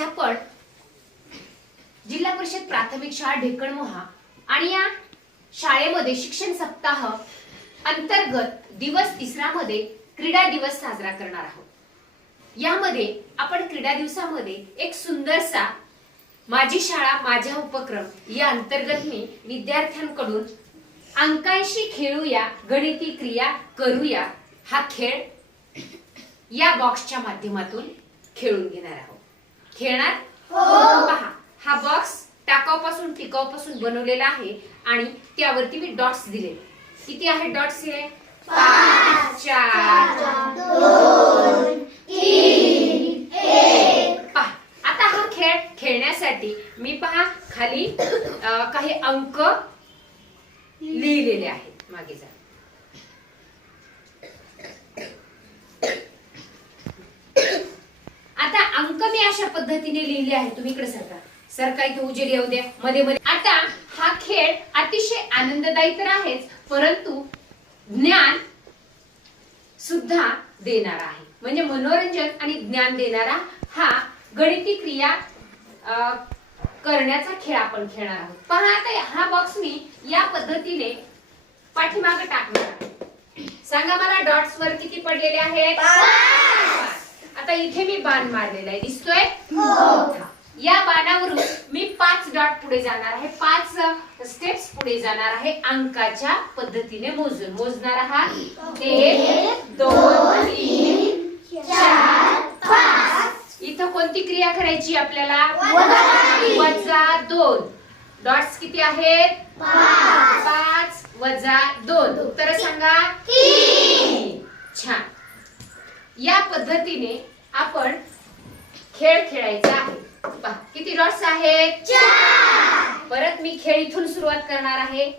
आज आपण जिल्हा परिषद प्राथमिक शाळा ढेकणमोहा आणि या शाळेमध्ये शिक्षण सप्ताह अंतर्गत दिवस तिसरा मध्ये क्रीडा दिवस साजरा करणार आहोत. यामध्ये आपण क्रीडा दिवसामध्ये एक सुंदरसा माझी शाळा माझ्या उपक्रम या अंतर्गत मी विद्यार्थ्यांकडून अंकांशी खेळूया गणिती क्रिया करूया. हा खेळ या बॉक्सच्या माध्यमातून खेळून घेणार आहोत. खेळणार? पहा हा बॉक्स टाकावपासून टिकावपासून बनवलेला आहे आणि त्यावरती मी डॉट्स दिले किती आहे डॉट्स हे? चार पहा आता हा खेळ खेळण्यासाठी मी पहा खाली काही अंक लिहिलेले आहेत मागे जा. अंक मी अशा पद्धतीने लिहिले आहे तुम्ही इकडे सरका. सरका इथे उजेड येऊ द्या. मध्ये मध्ये. आता हा खेळ अतिशय आनंददायी तर आहेच परंतु ज्ञान सुद्धा देणारा आहे. म्हणजे मनोरंजन आणि ज्ञान देणारा हा गणिती क्रिया करण्याचा खेळ आपण खेळणार आहोत. पहा आता हा बॉक्स मी या पद्धतीने पाठीमागे टाकणार आहे. सांगा मला डॉट्स वर किती पडलेले आहेत? आता इथे मी बाण मारलेला आहे. दिसतोय? हा. या बाणावरून मी पाच डॉट पुढे जाणार आहे. पाच स्टेप्स पुढे जाणार आहे. अंकाच्या पद्धतीने मोजून. मोजणार आहात? एक दोन तीन चार पाच. इथं कोणती क्रिया करायची आपल्याला? वजा दोन. डॉट्स किती आहेत? पाच. वजा दोन. उत्तर सांगा. छान. या पद्धतीने आपण खेळ खेळायचा आहे. पहा, किती डॉट्स आहेत? परत मी खेळ इथून सुरुवात करणार आहे.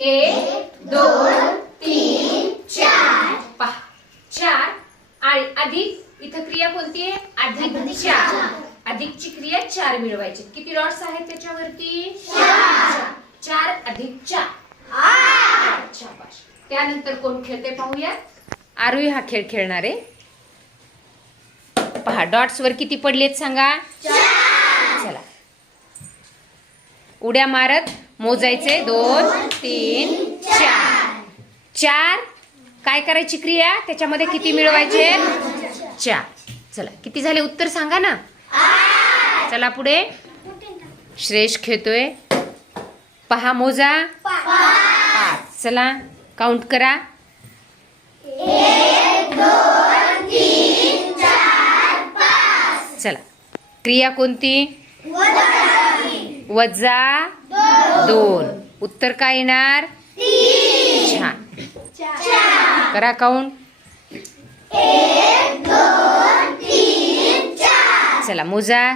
एक दोन तीन चार! पहा चार आणि अधिक इथं क्रिया कोणती आहे? अधिक चार. अधिकची क्रिया चार मिळवायची. किती डॉट्स आहेत त्याच्यावरती? चार. अधिक चार. त्यानंतर कोण खेळते पाहूया आरुई हा खेळ खेळणारे पहा डॉट्स वर किती पडलेत सांगा? चला. उड्या मारत मोजायचे दोन तीन चार. चार? काय करायची क्रिया? त्याच्यामध्ये किती मिळवायचे? चार. चला किती झाले उत्तर सांगा ना. चला पुढे. श्रेष खेळतोय. पहा मोजा. पाच. चला काउंट करा. क्रिया कोणती? वजा दोन. उत्तर काय येणार? छान. करा काउंट चला मोजा.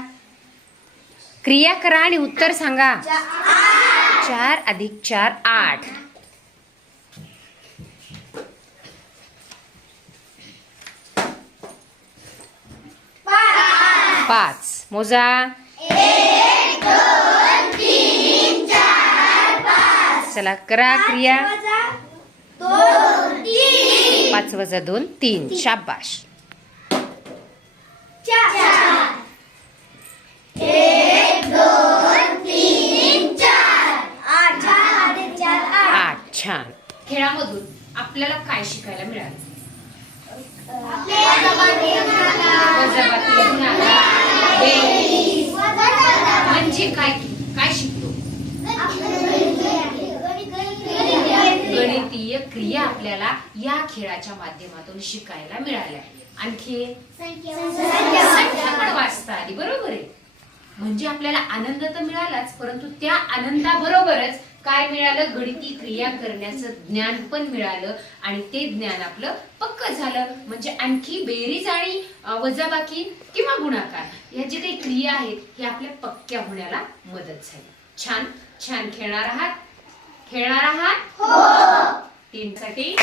क्रिया करा आणि उत्तर सांगा. चार अधिक चार आठ. पाच. मोजा. चला करा क्रिया. पाच वजा दोन तीन. शाबाश. आठ. छान. खेळामधून आपल्याला काय शिकायला मिळालं वजाबाकी, गुणाकार, बेरीज. म्हणजे काय काय शिकलो भारतीय क्रिया आपल्याला या खेळाच्या माध्यमातून शिकायला मिळाल्या. आणखी? संख्या पण वाचता आली बरोबर आहे. म्हणजे आपल्याला आनंद तर मिळालाच परंतु त्या आनंदाबरोबरच काय मिळालं? गणिती क्रिया करण्याचं ज्ञान पण मिळालं आणि ते ज्ञान आपलं पक्क झालं. म्हणजे आणखी बेरीज आणि वजाबाकी किंवा गुणाकार या जे काही क्रिया आहेत हे आपल्या पक्क्या होण्याला मदत झाली. छान छान खेळणार आहात. खेळणार आहात? टीमसाठी